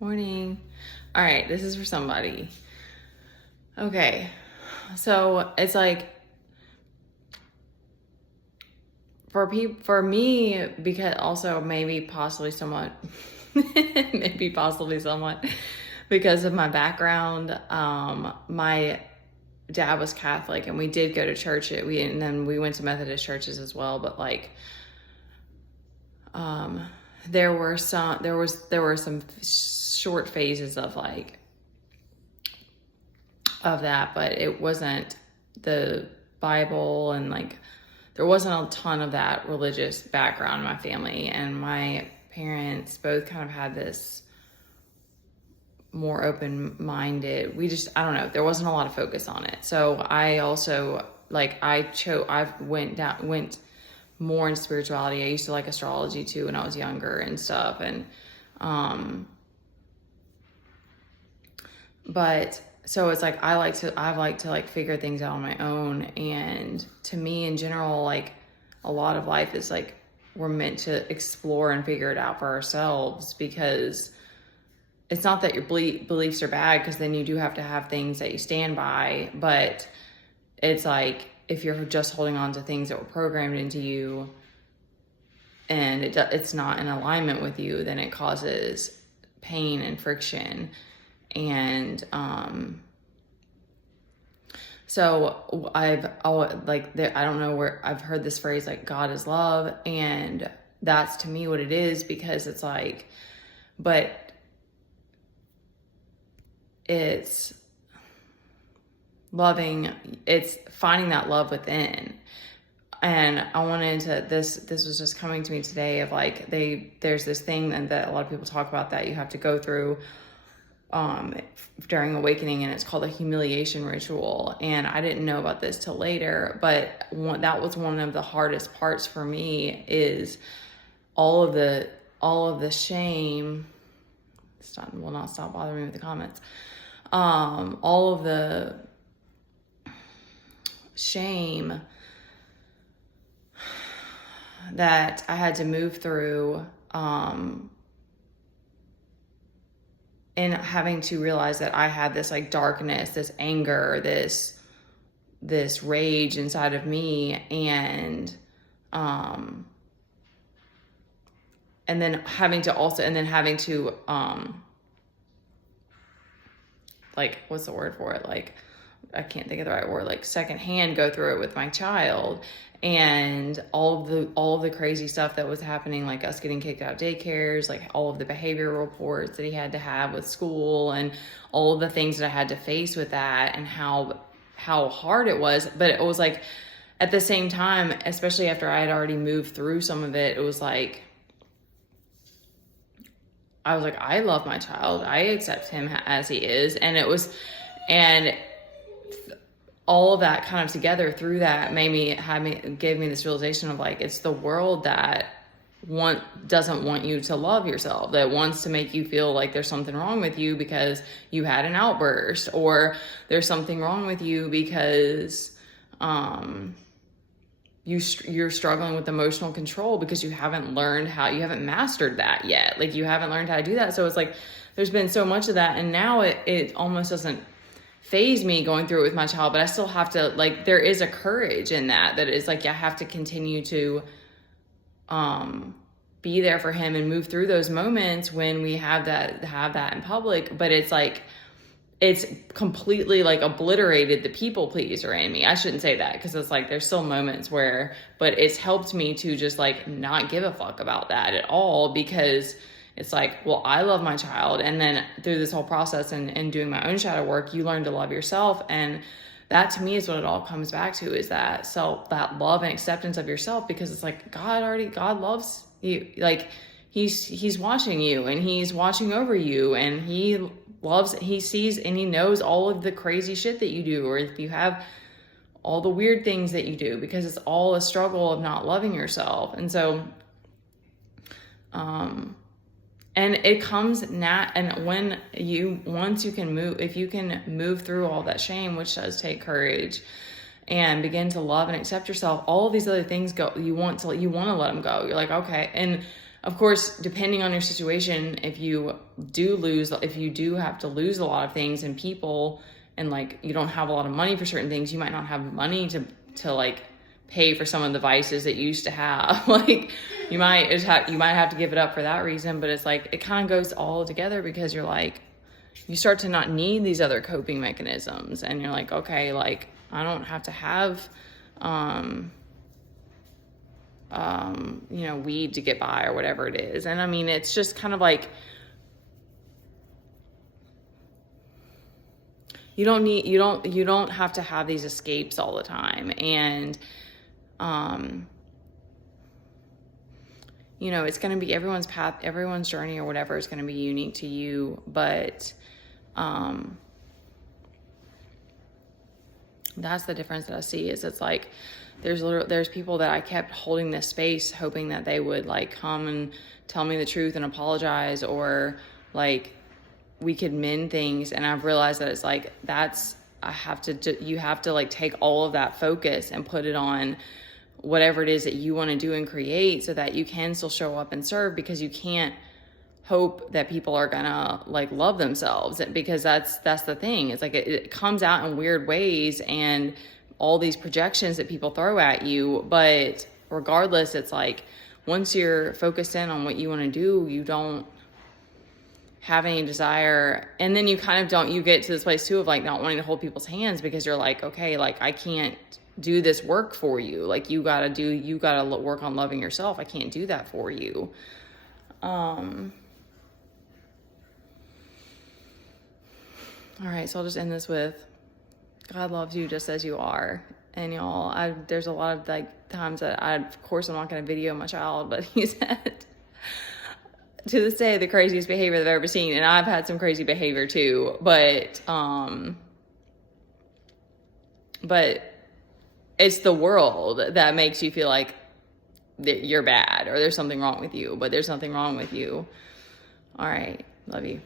Morning. All right, this is for somebody. Okay, so it's like for me, because also maybe possibly somewhat, maybe possibly somewhat because of my background. My dad was Catholic, and we did go to church. And then we went to Methodist churches as well. But like, there were some short phases of like of that, but it wasn't the Bible, and like there wasn't a ton of that religious background in my family. And my parents both kind of had this more open-minded, I don't know, there wasn't a lot of focus on it. So I also I went more into spirituality. I used to like astrology too when I was younger and stuff. And but so it's like I like to like figure things out on my own. And to me in general, like a lot of life is like we're meant to explore and figure it out for ourselves, because it's not that your beliefs are bad, because then you do have to have things that you stand by. But it's like if you're just holding on to things that were programmed into you and it's not in alignment with you, then it causes pain and friction. And so I don't know where I've heard this phrase, like God is love, and that's to me what it is, because it's like, but it's finding that love within. And I wanted to, this was just coming to me today of like, there's this thing that a lot of people talk about that you have to go through during awakening, and it's called a humiliation ritual. And I didn't know about this till later, but that was one of the hardest parts for me, is all of the shame. Will not stop bothering me with the comments. All of the shame that I had to move through, and having to realize that I had this like darkness, this anger, this rage inside of me, and then having to like, what's the word for it? Like, I can't think of the right word, like secondhand go through it with my child, and all of the crazy stuff that was happening, like us getting kicked out of daycares, like all of the behavioral reports that he had to have with school, and all of the things that I had to face with that, and how hard it was. But it was like, at the same time, especially after I had already moved through some of it, it was like, I was like, I love my child. I accept him as he is. And all of that kind of together through that gave me this realization of like, it's the world that doesn't want you to love yourself, that wants to make you feel like there's something wrong with you because you had an outburst, or there's something wrong with you because you're struggling with emotional control because you haven't mastered that yet. Like, you haven't learned how to do that. So it's like, there's been so much of that. And now it almost doesn't phase me going through it with my child, but I still have to, like, there is a courage in that is like, I have to continue to, be there for him and move through those moments when we have that in public. But it's like, it's completely like obliterated the people pleaser in me. I shouldn't say that, because it's like there's still moments where, but it's helped me to just like not give a fuck about that at all, because it's like, well, I love my child. And then through this whole process and doing my own shadow work, you learn to love yourself. And that to me is what it all comes back to, is that that love and acceptance of yourself, because it's like God loves you. Like, he's watching you, and he's watching over you, and he sees and he knows all of the crazy shit that you do, or if you have all the weird things that you do, because it's all a struggle of not loving yourself. And so, and it comes and if you can move through all that shame, which does take courage, and begin to love and accept yourself, all of these other things you want to let them go. You're like, okay. And of course, depending on your situation, if you do have to lose a lot of things and people, and like you don't have a lot of money for certain things, you might not have money to like pay for some of the vices that you used to have. Like you might have to give it up for that reason. But it's like, it kind of goes all together, because you're like, you start to not need these other coping mechanisms, and you're like, okay, like I don't have to have weed to get by, or whatever it is. And I mean, it's just kind of like, you don't have to have these escapes all the time. And, it's going to be everyone's path, everyone's journey or whatever is going to be unique to you. But, that's the difference that I see, is it's like, there's people that I kept holding this space, hoping that they would like come and tell me the truth and apologize, or like we could mend things. And I've realized that it's like, you have to like take all of that focus and put it on whatever it is that you want to do and create, so that you can still show up and serve, because you can't hope that people are gonna like love themselves, because that's the thing. It's like it comes out in weird ways, and all these projections that people throw at you. But regardless, it's like, once you're focused in on what you want to do, you don't have any desire. And then you get to this place too of like not wanting to hold people's hands, because you're like, okay, like I can't do this work for you. Like you gotta work on loving yourself. I can't do that for you. All right, so I'll just end this with, God loves you just as you are. And y'all, there's a lot of like times that of course I'm not going to video my child, but he said, to this day, the craziest behavior that I've ever seen. And I've had some crazy behavior too, but it's the world that makes you feel like that you're bad, or there's something wrong with you, but there's nothing wrong with you. All right. Love you.